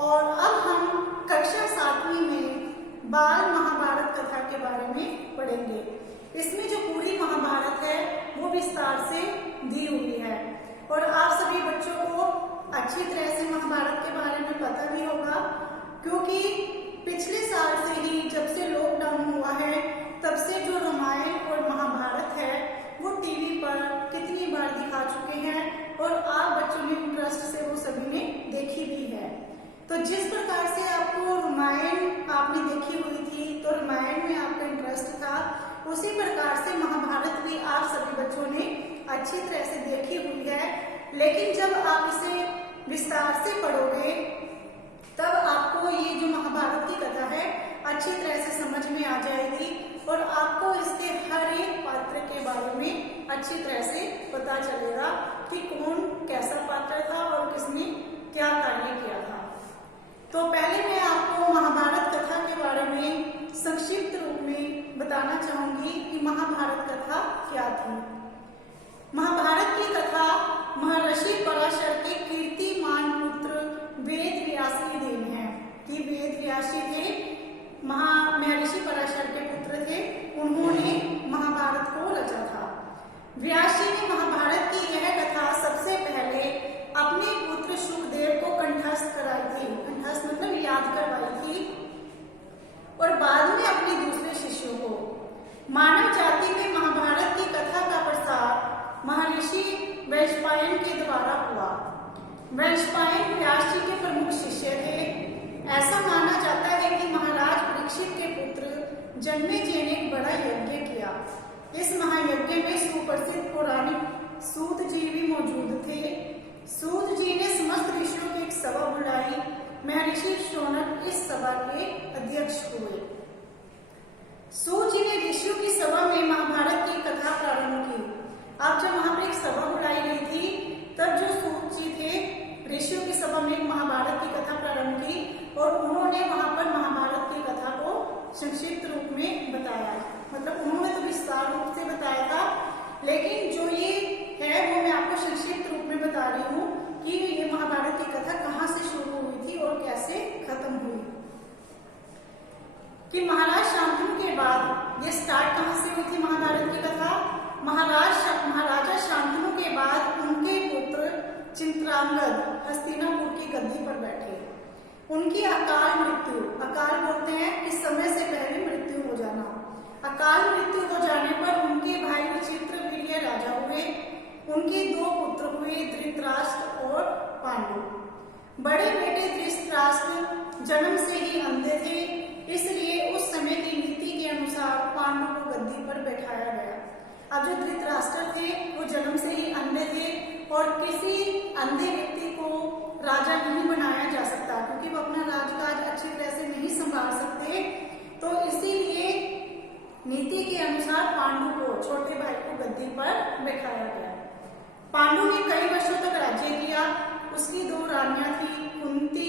और अब हम कक्षा 7वीं में बाल महाभारत कथा के बारे में पढ़ेंगे। इसमें जो पूरी महाभारत है वो विस्तार से दी हुई है और आप सभी बच्चों को अच्छी तरह से महाभारत के बारे में पता भी होगा, क्योंकि पिछले साल से ही जब से लॉकडाउन हुआ है तब से जो रामायण और महाभारत है वो टीवी पर कितनी बार दिखा चुके हैं और आप बच्चों ने इंटरेस्ट से वो सभी ने देखी भी है। तो जिस प्रकार से आपको रामायण आपने देखी हुई थी तो रामायण में आपका इंटरेस्ट था, उसी प्रकार से महाभारत भी आप सभी बच्चों ने अच्छी तरह से देखी हुई है। लेकिन जब आप इसे विस्तार से पढ़ोगे तब आपको ये जो महाभारत की कथा है अच्छी तरह से समझ में आ जाएगी और आपको इसके हर एक पात्र के बारे में अच्छी तरह से पता चलेगा कि कौन कैसा पात्र था और किसने क्या कार्य किया था। तो पहले मैं आपको महाभारत कथा के बारे में संक्षिप्त रूप में बताना चाहूंगी कि महाभारत कथा क्या थी। महाभारत की कथा महर्षि पराशर के कीर्तिमान पुत्र वेद व्यास की देन है कि वेद व्यास थे, महर्षि पराशर के पुत्र थे, उन्होंने महाभारत को रचा था। व्यास जी ने महाभारत की यह कथा सबसे पहले अपने पुत्र सुखदेव को कंठस्थ कराई थी, कंठस्थ मतलब याद करवाई थी, और बाद में अपने दूसरे शिष्यों को। मानव जाति में महाभारत की कथा का प्रसार महर्षि वैशंपायन के द्वारा हुआ। वैशंपायन व्यास जी के प्रमुख शिष्य थे। ऐसा माना जाता है कि महाराज परीक्षित के पुत्र जन्मेजय ने एक बड़ा यज्ञ किया। इस महायज्ञ में सुप्रसिद्ध पौराणिक सूत जी भी मौजूद थे। सूत जी ने समस्त ऋषियों की एक सभा बुलाई। महर्षि शौनक इस सभा के अध्यक्ष हुए। सूत जी ने ऋषियों की सभा में महाभारत की कथा प्रारंभ की। अब जब वहां पर एक सभा बुलाई गई थी तब जो सूत जी थे ऋषियों की सभा में महाभारत की कथा प्रारंभ की और उन्होंने वहां पर महाभारत की कथा को संक्षिप्त रूप में बताया। मतलब उन्होंने तो विस्तार रूप से बताया था, लेकिन जो ये है वो मैं आपको संक्षिप्त रूप में बता रही हूँ कि ये महाभारत की कथा कहाँ से शुरू हुई थी और कैसे खत्म हुई। कि महाराज शांतनु के बाद ये स्टार्ट कहाँ से हुई थी महाभारत की कथा। महाराजा शांतनु के बाद उनके पुत्र चित्रांगद हस्तिनापुर की गद्दी पर बैठे। उनकी अकाल मृत्यु, अकाल बोलते हैं कि समय से पहले मृत्यु हो जाना। अकाल मृत्यु हो जाने पर उनके भाई विचित्रवीर्य राजा हुए। उनके दो पुत्र हुए, धृतराष्ट्र और पांडु। बड़े बेटे धृतराष्ट्र जन्म से ही अंधे थे, इसलिए उस समय की नीति के अनुसार पांडु को गद्दी पर बैठाया गया। अब जो धृतराष्ट्र थे वो जन्म से ही अंधे थे और किसी अंधे व्यक्ति को राजा नहीं बनाया जा सकता, क्योंकि वो अपना राजकाज अच्छी तरह से नहीं संभाल सकते। तो इसीलिए नीति के अनुसार पांडु को, छोटे भाई को गद्दी पर बैठाया गया। पांडु ने कई वर्षों तक राज्य किया। उसकी दो रानियां थी, कुंती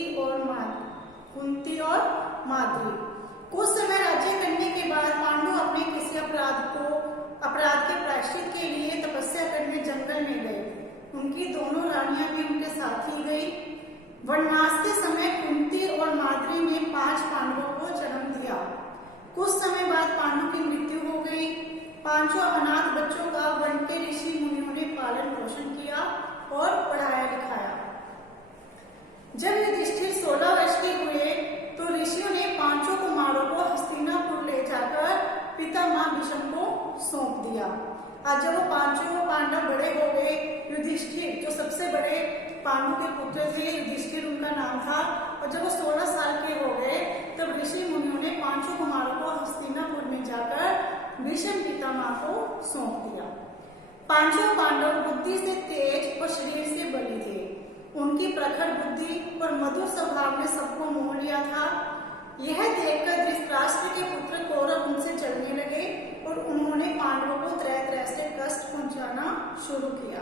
और माद्री। कुछ समय राज्य करने के बाद पांडु अपने किसी अपराध के प्रायश्चित के लिए तपस्या करने जंगल में गए। उनकी दोनों रानियां भी उनके साथ ही गई। वनवास के समय कुंती और माद्री ने 5 पांडवों को जन्म दिया। कुछ समय बाद पांडु की मृत्यु हो गई। 5 अनाथ बच्चों का वन के ऋषि मुनियों ने पालन पोषण किया और पढ़ाया लिखाया। जब युधिष्ठिर 16 वर्ष के हुए तो ऋषियों ने 5 कुमारों को हस्तिनापुर ले जाकर पितामह भीष्म को सौंप दिया। आज जब वो 5 पांडव बड़े हो गए, युधिष्ठिर जो सबसे बड़े पांडु के पुत्र थे, युधिष्ठिर उनका नाम था, और जब वो 16 साल के हो गए तब ऋषि मुनियों ने 5 कुमारों को हस्तिनापुर में जाकर भीष्म पितामह को सौंप दिया। 5 पांडव बुद्धि से तेज और शरीर से बली थे। उनकी प्रखर बुद्धि और मधुर स्वभाव ने सबको मोह लिया था। यह देखकर धृतराष्ट्र के पुत्र कौरव उनसे चलने लगे और उन्होंने पांडवों को तरह तरह से कष्ट पहुंचाना शुरू किया।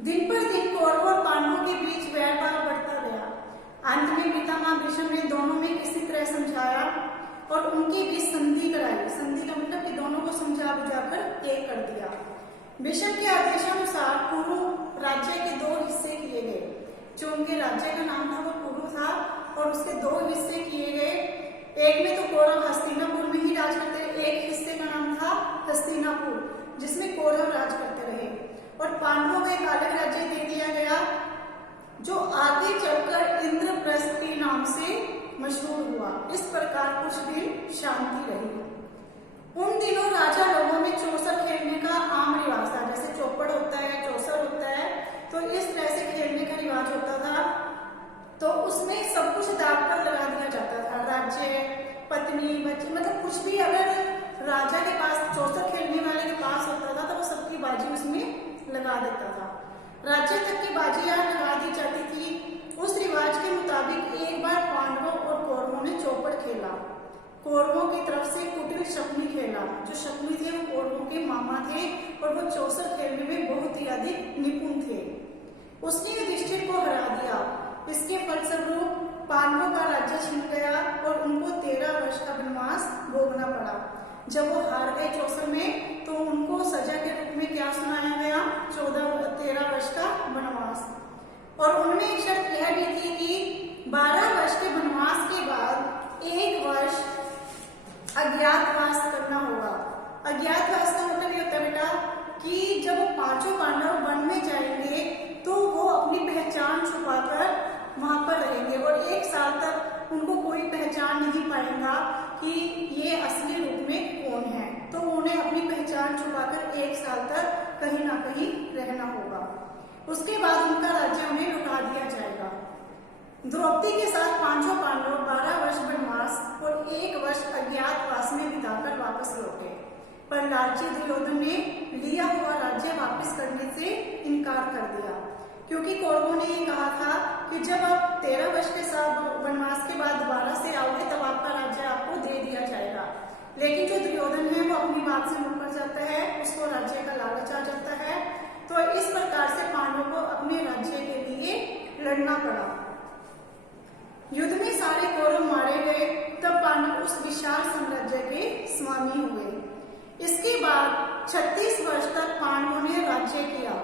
दिन पर दिन कौरव और पांडवों के बीच वैर भाव बढ़ता गया। अंत में पितामह भीष्म ने दोनों में किसी तरह समझाया और उनके बीच संधि कराई। संधि का मतलब कि दोनों को समझा बुझाकर एक कर दिया। भीष्म के आदेशानुसार कुरु राज्य के 2 हिस्से किए गए। जो उनके राज्य का नाम था वो कुरु था और उसके दो हिस्से किए गए। एक में तो कौरव हस्तिनापुर में ही राज करते रहे, एक हिस्से का नाम था हस्तिनापुर जिसमें कौरव राज करते रहे, और पांडवों को एक अलग राज्य दे दिया गया जो आगे चलकर इंद्रप्रस्थ के नाम से मशहूर हुआ। इस प्रकार कुछ दिन शांति रही। उन दिनों राजा लोगों में चौसर खेलने का आम रिवाज था, जैसे चौपड़ होता है, चौसर होता है, तो इस तरह से खेलने का रिवाज होता था। तो उसमें सब कुछ दांव पर लगा दिया जाता था, राज्य, पत्नी, बच्चे, मतलब कुछ भी अगर राजा के पास, चौसर खेलने वाले के पास होता था तो वो सबकी बाजी उसमें लगा देता था। राज्य तक की बाजियां लगा दी जाती थी। उस रिवाज के मुताबिक एक बार पांडवों और कौरवों ने चौपड़ खेला। कौरवों की तरफ से कुटिल शकुनी खेला। जो शकुनी थे वो कौरवों के मामा थे और वो चौसर खेलने में बहुत ही अधिक निपुण थे। उसने युधिष्ठिर को हरा दिया। इसके फलस्वरूप पांडवों का राज्य छिन गया और उनको 13 वर्ष का वनवास भोगना पड़ा। जब वो हार गए चौसर में तो उनको सजा के रूप में क्या सुनाया गया? 13 वर्ष का वनवास। और उनमें एक शर्त यह भी थी कि 12 वर्ष के वनवास के बाद 1 वर्ष अज्ञातवास करना होगा। अज्ञातवास का मतलब ये होता है बेटा कि जब पांचों पांडव वन में जाएंगे तो वो अपनी पहचान छुपाकर वहां पर रहेंगे और 1 साल तक उनको कोई पहचान नहीं पाएगा कि ये असली रूप में कौन है। तो उन्हें अपनी पहचान छुपाकर 1 साल तक कहीं ना कहीं रहना होगा। उसके बाद उनका राज्य उन्हें लौटा दिया जाएगा। द्रौपदी के साथ पांचों पांडव 12 वर्ष वनवास और 1 वर्ष अज्ञातवास में बिताकर वापस लौटे, पर लालची दुर्योधन ने लिया हुआ राज्य वापस करने से इनकार कर दिया, क्योंकि कौरवों ने ये कहा था कि जब आप 13 वर्ष के साथ वनवास के बाद दोबारा से आओगे तब आपका राज्य आपको दे दिया जाएगा। लेकिन जो दुर्योधन है वो अपनी बात से मुकर जाता है, उसको राज्य का लालच आ जाता है। तो इस प्रकार से पांडवों को अपने राज्य के लिए लड़ना पड़ा। युद्ध में सारे कौरव मारे गए। तब पांडव उस विशाल साम्राज्य के स्वामी हुए। इसके बाद 36 वर्ष तक पांडवों ने राज्य किया।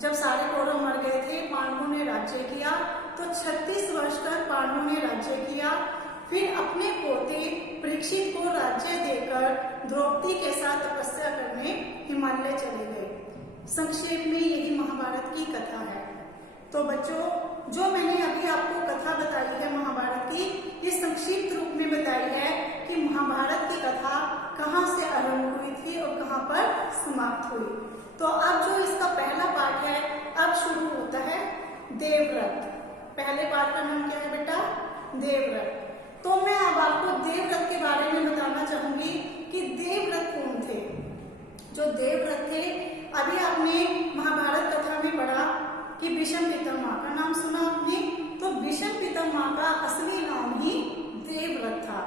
जब सारे कौरव मर गए थे, पांडवों ने राज्य किया, तो 36 वर्ष तक पांडवों ने राज्य किया। फिर अपने पोते परीक्षित को राज्य देकर द्रौपदी के साथ तपस्या करने हिमालय चले गए। संक्षेप में यही महाभारत की कथा है। तो बच्चों, जो मैंने अभी आपको कथा बताई है महाभारत की, ये संक्षिप्त रूप में बताई है कि महाभारत की कथा कहाँ से आरंभ हुई थी और कहाँ पर समाप्त हुई। तो अब जो इसका पहला पार्ट है, अब शुरू होता है देवव्रत। पहले पार्ट का नाम क्या है बेटा? देवव्रत। तो मैं अब आपको देवव्रत के बारे में बताना चाहूंगी कि देवव्रत कौन थे। जो देवव्रत थे, अभी आपने महाभारत कथा में पढ़ा कि भीष्म पितामह का नाम सुना आपने, तो भीष्म पितामह का असली नाम ही देवव्रत था।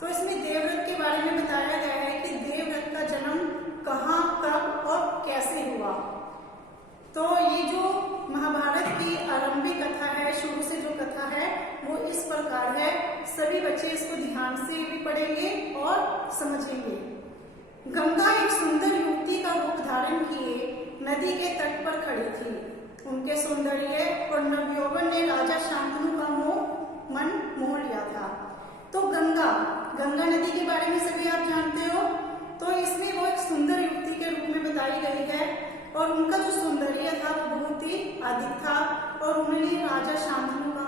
तो इसमें देवव्रत के बारे में बताया गया है कि देवव्रत का जन्म कहाँ, कब और कैसे हुआ। तो ये जो महाभारत की आरंभिक कथा है, शुरू से जो कथा है वो इस प्रकार है। सभी बच्चे इसको ध्यान से भी पढ़ेंगे और समझेंगे। गंगा एक सुंदर युवती का रूप धारण किए नदी के तट पर खड़ी थी। उनके सौंदर्य और नवयौवन ने राजा शांतनु का मन मोह लिया था। तो गंगा नदी के बारे में सभी आप जानते हो। तो इसमें वो एक सुंदर युवती के रूप में बताई गई है और उनका जो सौंदर्य था वो बहुत ही अधिक था और उन्होंने राजा शांतनु का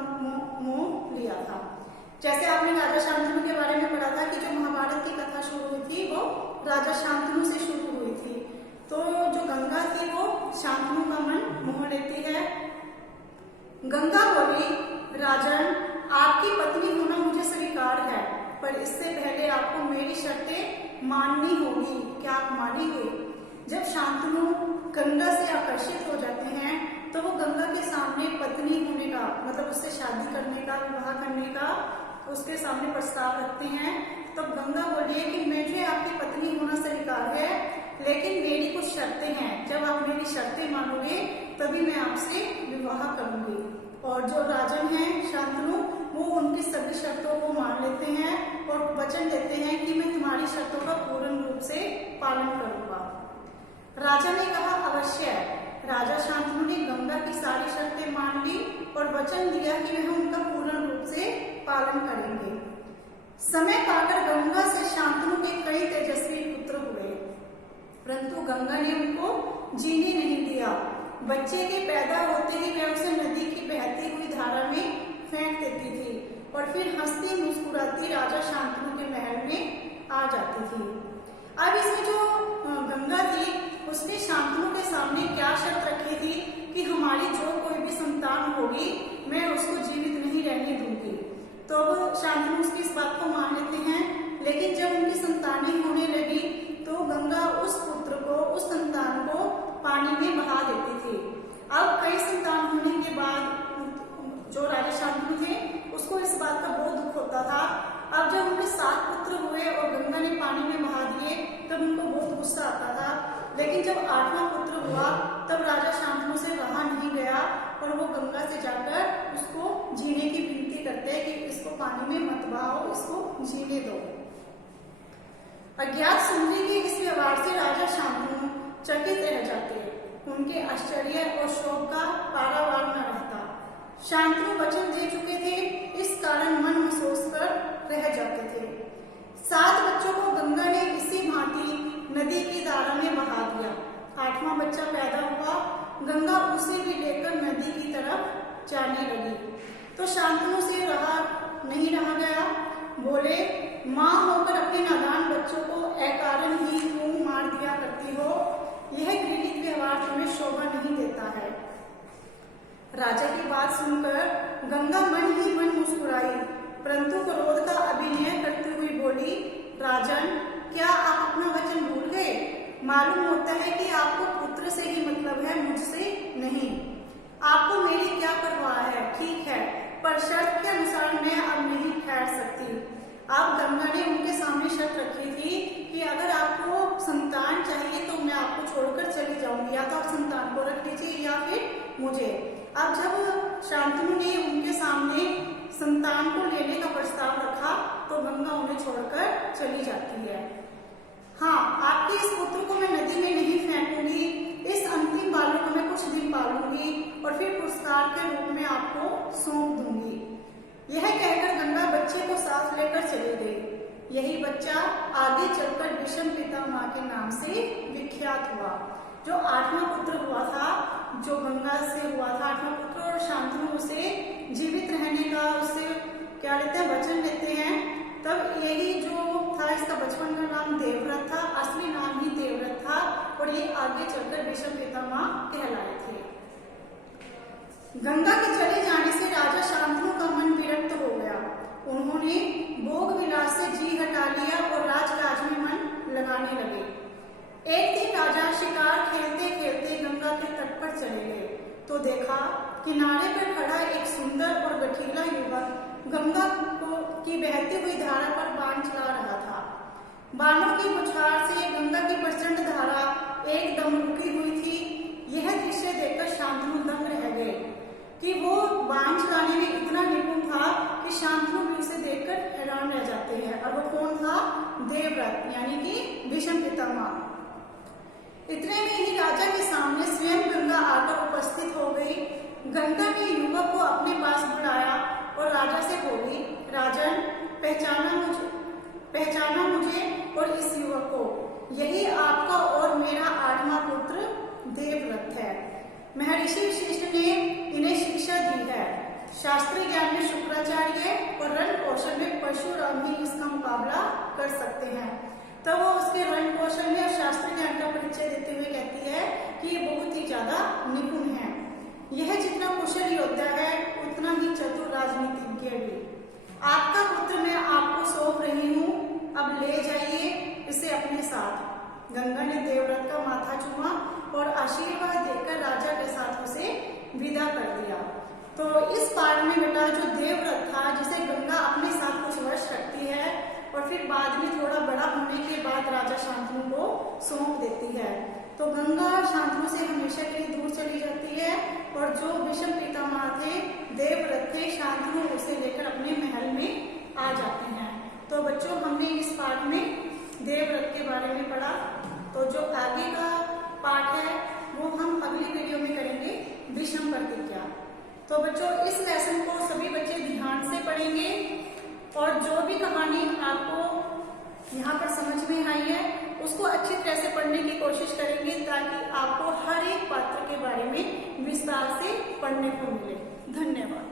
मोह लिया था। जैसे आपने राजा शांतनु के बारे में पढ़ा था कि जो महाभारत की कथा शुरू हुई थी वो राजा शांतनु से शुरू हुई थी। तो जो गंगा थी वो शांतनु का मन मोह लेती है। गंगा बोली, राजन, आपकी पत्नी होना मुझे स्वीकार है, पर इससे पहले आपको मेरी शर्तें माननी होगी। क्या आप मानेंगे? जब शांतनु गंगा से आकर्षित हो जाते हैं तो वो गंगा के सामने पत्नी होने का, मतलब उससे शादी करने का, विवाह करने का उसके सामने प्रस्ताव रखते हैं। तो गंगा बोलिए कि मुझे आपकी पत्नी होना स्वीकार है, लेकिन मेरी कुछ शर्तें हैं। जब आप मेरी शर्तें मानोगे तभी मैं आपसे विवाह करूंगी। और जो राजन है शांतनु, वो उनकी सभी शर्तों को मान लेते हैं और वचन देते हैं कि मैं तुम्हारी शर्तों का पूर्ण रूप से पालन करूंगा। राजा ने कहा अवश्य। राजा शांतनु ने गंगा की सारी शर्तें मान ली और वचन दिया कि वह उनका पूर्ण रूप रूप से पालन करेंगे। समय पाकर गंगा से शांतनु के कई तेजस्वी पुत्र हुए, परंतु गंगा ने उनको जीने नहीं दिया। बच्चे के पैदा होते ही वह उसे नदी की बहती हुई धारा में फेंक देती थी और फिर हंसती मुस्कुराती राजा शांतनु के महल में आ जाती थी। अब इसमें जो गंगा थी उसने शांतनु के सामने क्या शर्त रखी थी कि हमारी जो कोई भी संतान होगी मैं उसको जीवित नहीं रहने दूंगी। तो अब शांतनु उसकी इस बात को मान लेते हैं, लेकिन जब उनकी संतानें होने लगी तो गंगा उस पुत्र को, उस संतान को पानी में बहा देती थी। अब कई संतान होने के बाद जो राजा शांतनु थे उसको इस बात का बहुत दुख होता था। अब जब उनके 7 पुत्र हुए और गंगा ने पानी में बहा दिए तब उनको बहुत गुस्सा आता था, लेकिन जब 8वां पुत्र हुआ तब राजा शांतनु से रहा नहीं गया और वो गंगा से जाकर उसको जीने की विनती करते हैं कि इसको पानी में मत बहाओ, इसको जीने दो। अज्ञात सुंदरी के इस व्यवहार से राजा शांतनु चकित रह जाते, उनके आश्चर्य और शोक का पारावार न रहता। शांतनु वचन दे चुके थे, इस कारण मन में सोचकर रह जाते थे। 7 बच्चों को गंगा ने इसी भांति नदी की धारा में बहा दिया। 8वां बच्चा पैदा हुआ, गंगा उसे भी लेकर नदी की तरफ जाने लगी तो शांतनु से नहीं रहा गया। बोले, माँ होकर अपने नादान बच्चों को अकारण ही क्यों मार दिया करती हो? यह घृणित व्यवहार तुम्हें शोभा नहीं देता है। राजा की बात सुनकर गंगा मन ही मन मुस्कुराई, परंतु क्रोध का अभिनय करती हुई बोली, राजन, क्या आप अपना वचन भूल गए? मालूम होता है कि आपको पुत्र से ही मतलब है, मुझसे नहीं। आपको मेरी क्या परवाह है? ठीक है, पर शर्त के अनुसार मैं अब नहीं ठहर सकती। अब गंगा ने उनके सामने शर्त रखी थी कि अगर आपको संतान चाहिए तो मैं आपको छोड़कर चली जाऊंगी, या तो आप संतान को रख लीजिए या फिर मुझे। अब जब शांतनु ने उनके सामने संतान को लेने का प्रस्ताव रखा तो गंगा उन्हें छोड़कर चली जाती है। हाँ, आपके इस पुत्र को मैं नदी में नहीं फेंकूंगी, इस अंतिम बालक को मैं कुछ दिन पालूंगी और फिर पुरस्कार के रूप में आपको सौंप दूंगी। यह कहकर गंगा बच्चे को साथ लेकर चली गई। यही बच्चा आगे चलकर विषम पितामह के नाम से विख्यात हुआ। जो 8वां पुत्र हुआ था, जो गंगा से हुआ था 8वां पुत्र, और शांतनु उसे जीवित रहने का उससे क्या लेते हैं, वचन लेते हैं। तब यही जो था इसका बचपन का नाम देवव्रत था, असली नाम ही देवव्रत था और ये आगे चलकर विषम पितामह कहलाए थे। गंगा के चले जाने से राजा शांतनु का मन विरक्त हो गया। उन्होंने भोग विलास से जी हटा लिया और राजकाज में मन लगाने लगे। एक दिन राजा शिकार खेलते खेलते गंगा के तट पर चले गए तो देखा किनारे पर खड़ा एक सुंदर और गठीला युवक गंगा की बहती हुई धारा पर बाण चला रहा था। बाणों की बौछार से गंगा की प्रचंड धारा एकदम रुकी हुई थी। यह दृश्य देखकर शांतनु दंग रह गए कि वो बाण चलाने में इतना निपुण था कि शांतनु भी उसे देखकर हैरान रह जाते हैं। और वो कौन था? देवव्रत, यानी कि विषम पितामह। इतने में ही राजा के सामने स्वयं गंगा आकर उपस्थित हो गई। गंगा ने युवक को अपने पास बुलाया और राजा से बोली, राजन, पहचाना मुझे और इस युवक को। यही आपका और मेरा 8वां पुत्र देवव्रत है। महर्षि वशिष्ठ ने इन्हें शिक्षा दी है। शास्त्रीय ज्ञान में शुक्राचार्य और रण कौशल में परशुराम ही इसका मुकाबला कर सकते हैं। तो वो उसके रण कौशल में और शास्त्रीय ज्ञान का परिचय देते हुए कहती है कि ये बहुत ही ज्यादा निपुण है। यह जितना कुशल योद्धा है उतना ही चतुर राजनीतिज्ञ भी। आपका पुत्र मैं आपको सौंप रही हूँ, अब ले जाइए इसे अपने साथ। गंगा ने देवव्रत का माथा चूमा और आशीर्वाद देकर राजा के साथ उसे विदा कर दिया। तो इस पाठ में बेटा जो देवव्रत था, जिसे गंगा अपने साथ कुछ वर्ष रखती है और फिर बाद में थोड़ा बड़ा होने के बाद राजा शांतनु को सौंप देती है। तो गंगा शांतनु से हमेशा के लिए दूर चली जाती है और जो विषम पितामह थे, देवव्रत थे, शांतनु उसे लेकर अपने महल में आ जाते हैं। तो बच्चों, हमने इस पाठ में देवव्रत के बारे में पढ़ा। तो जो आगे का पाठ है वो हम अगली वीडियो में करेंगे, विषम प्रतिज्ञा। तो बच्चों इस लेसन को सभी बच्चे ध्यान से पढ़ेंगे और जो भी कहानी आपको यहाँ पर समझ में आई है उसको अच्छी तरह से पढ़ने की कोशिश करेंगे ताकि आपको हर एक पात्र के बारे में विस्तार से पढ़ने को मिले। धन्यवाद।